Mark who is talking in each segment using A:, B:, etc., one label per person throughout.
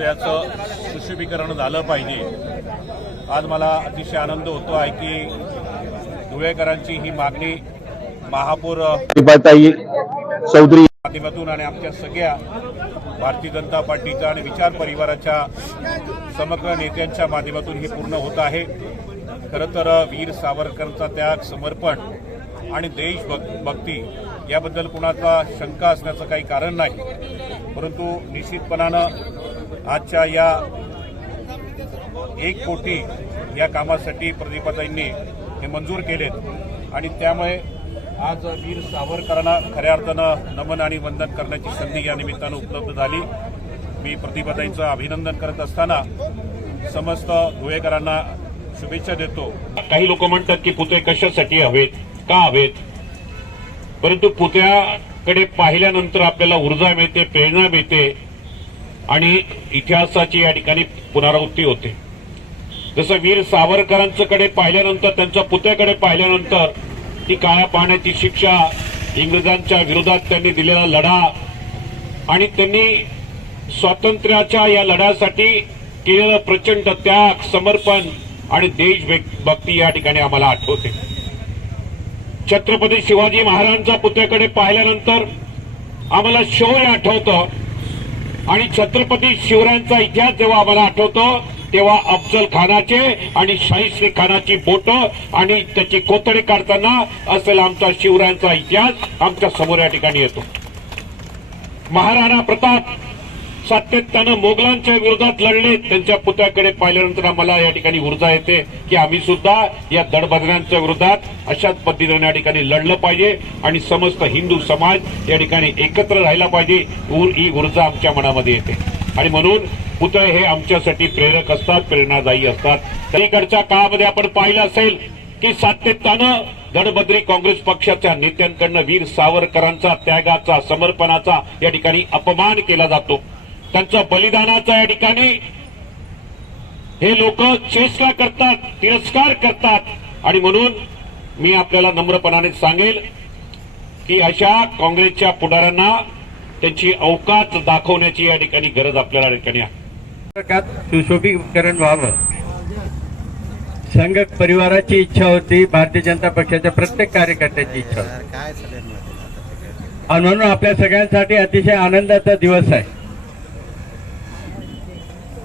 A: सुशोभीकरण झालं पाहिजे. आज मला अतिशय आनंद होतो आहे की धुळेकरांची ही मागणी महापौर
B: चौधरी
A: माध्यमातून आणि आमच्या सगळ्या भारतीय जनता पार्टीच्या आणि विचार परिवाराच्या समग्र नेत्यांच्या माध्यमातून हे पूर्ण होत आहे. खरं तर वीर सावरकरांचा त्याग समर्पण आणि देशभक्ती याबद्दल कुणाचा शंका असण्याचं काही कारण नाही. परंतु निश्चितपणानं आजच्या या एक कोटी या कामासाठी प्रतिभाताईंनी हे मंजूर केलेत. आणि त्यामुळे आज वीर सावरकरांना खऱ्या अर्थानं नमन आणि वंदन करण्याची संधी या निमित्तानं उपलब्ध झाली. मी प्रतिभाताईंचं अभिनंदन करत असताना समस्त धुळेकरांना शुभेच्छा देतो.
C: काही लोक म्हणतात की पुतळे कशासाठी हवेत? का हवेत? परंतु पुतळ्याकडे पाहिल्यानंतर आपल्याला ऊर्जा मिळते प्रेरणा मिळते. आणि इतिहासाची या ठिकाणी पुनरावृत्ती होते. जसं वीर सावरकरांचं कडे पाहिल्यानंतर त्यांच्या पुतळ्याकडे पाहिल्यानंतर ती काळ्या पाण्याची शिक्षा इंग्रजांच्या विरोधात त्यांनी दिलेला लढा आणि त्यांनी स्वातंत्र्याच्या या लढ्यासाठी केलेलं प्रचंड त्याग समर्पण आणि देशभक्ती या ठिकाणी आम्हाला आठवते. छत्रपती शिवाजी महाराजांच्या पुतळ्याकडे पाहिल्यानंतर आम्हाला शौर्य आठवतं. आणि छत्रपती शिवरायांचा इतिहास जेव्हा आम्हाला आठवतो तेव्हा अफजल खानाचे आणि शाहिस्ते खानाची बोट आणि त्याची कोतडे काढताना असलेला आमचा शिवरायांचा इतिहास आमच्यासमोर या ठिकाणी येतो. महाराणा प्रताप सातत्यानं मोगलांच्या विरोधात लढले. त्यांच्या पुतळ्याकडे पाहिल्यानंतर आम्हाला या ठिकाणी ऊर्जा येते की आम्ही सुद्धा या दडबदनांच्या विरोधात अशाच पद्धतीने या ठिकाणी लढलं पाहिजे आणि समस्त हिंदू समाज या ठिकाणी एकत्र राहिला पाहिजे. ही ऊर्जा आमच्या मनामध्ये येते. आणि म्हणून पुतळे हे आमच्यासाठी प्रेरक असतात प्रेरणादायी असतात. पलीकडच्या काळामध्ये आपण पाहिलं असेल की सातत्यानं दडबद्री काँग्रेस पक्षाच्या नेत्यांकडनं वीर सावरकरांचा त्यागाचा समर्पणाचा या ठिकाणी अपमान केला जातो. त्यांच्या बलिदानाचा या ठिकाणी हे लोक चेष्टा करतात तिरस्कार करतात. आणि म्हणून मी आपल्याला नम्रपणाने सांगेल की अशा काँग्रेसच्या पुढाऱ्यांना त्यांची अवकात दाखवण्याची या ठिकाणी गरज आपल्याला या ठिकाणी
D: सुशोभीकरण व्हावं. संघ परिवाराची इच्छा होती भारतीय जनता पक्षाच्या प्रत्येक कार्यकर्त्याची इच्छा होती. आणि म्हणून आपल्या सगळ्यांसाठी अतिशय आनंदाचा दिवस आहे.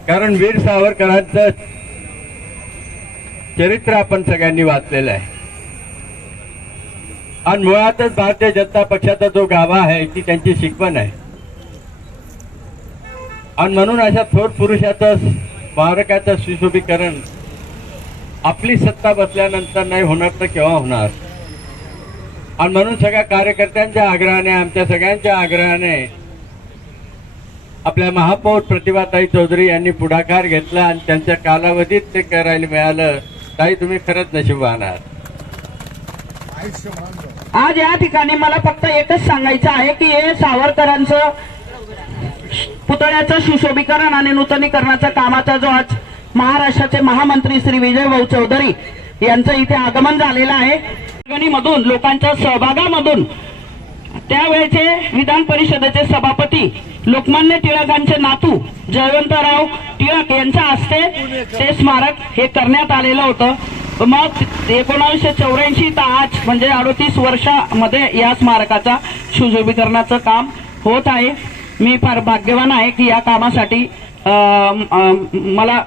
D: कारण वीर सावरकरांचं चरित्र आपण सगळ्यांनी वाचलेलं आहे. आणि मुळातच भारतीय जनता पक्षाचा जो गाभा आहे ती त्यांची शिकवण आहे. आणि म्हणून अशा थोर पुरुषाचं स्मारकाचं सुशोभीकरण आपली सत्ता बसल्यानंतर नाही होणार तर केव्हा होणार? आणि म्हणून सगळ्या कार्यकर्त्यांच्या आग्रहाने आमच्या सगळ्यांच्या आग्रहाने आपल्या महापौर प्रतिभाताई चौधरी यांनी पुढाकार घेतला आणि त्यांच्या कालावधीत ते करायला मिळालं. ताई तुम्ही खरंच नशीबवान आहात.
E: आज या ठिकाणी मला फक्त एकच सांगायचं आहे की हे सावरकरांचं पुतळ्याचं सुशोभीकरण आणि नूतनीकरणाच्या कामाचा जो आज महाराष्ट्राचे महामंत्री श्री विजय भाऊ चौधरी यांचं इथे आगमन झालेलं आहे. मधून लोकांच्या सहभागामधून त्यावेळेचे विधान परिषदेचे सभापती लोकमान्य टिळकांचे नातू जयवंतराव टिळक यांच्या हस्ते ते स्मारक हे करण्यात आलेलं होतं. मग एकोणावीसशे चौऱ्याऐंशी तर आज म्हणजे अडोतीस वर्षामध्ये या स्मारकाचा सुशोभीकरणाचं काम होत आहे. मी फार भाग्यवान आहे की या कामासाठी अं, मला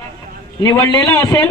E: निवडलेलं असेल.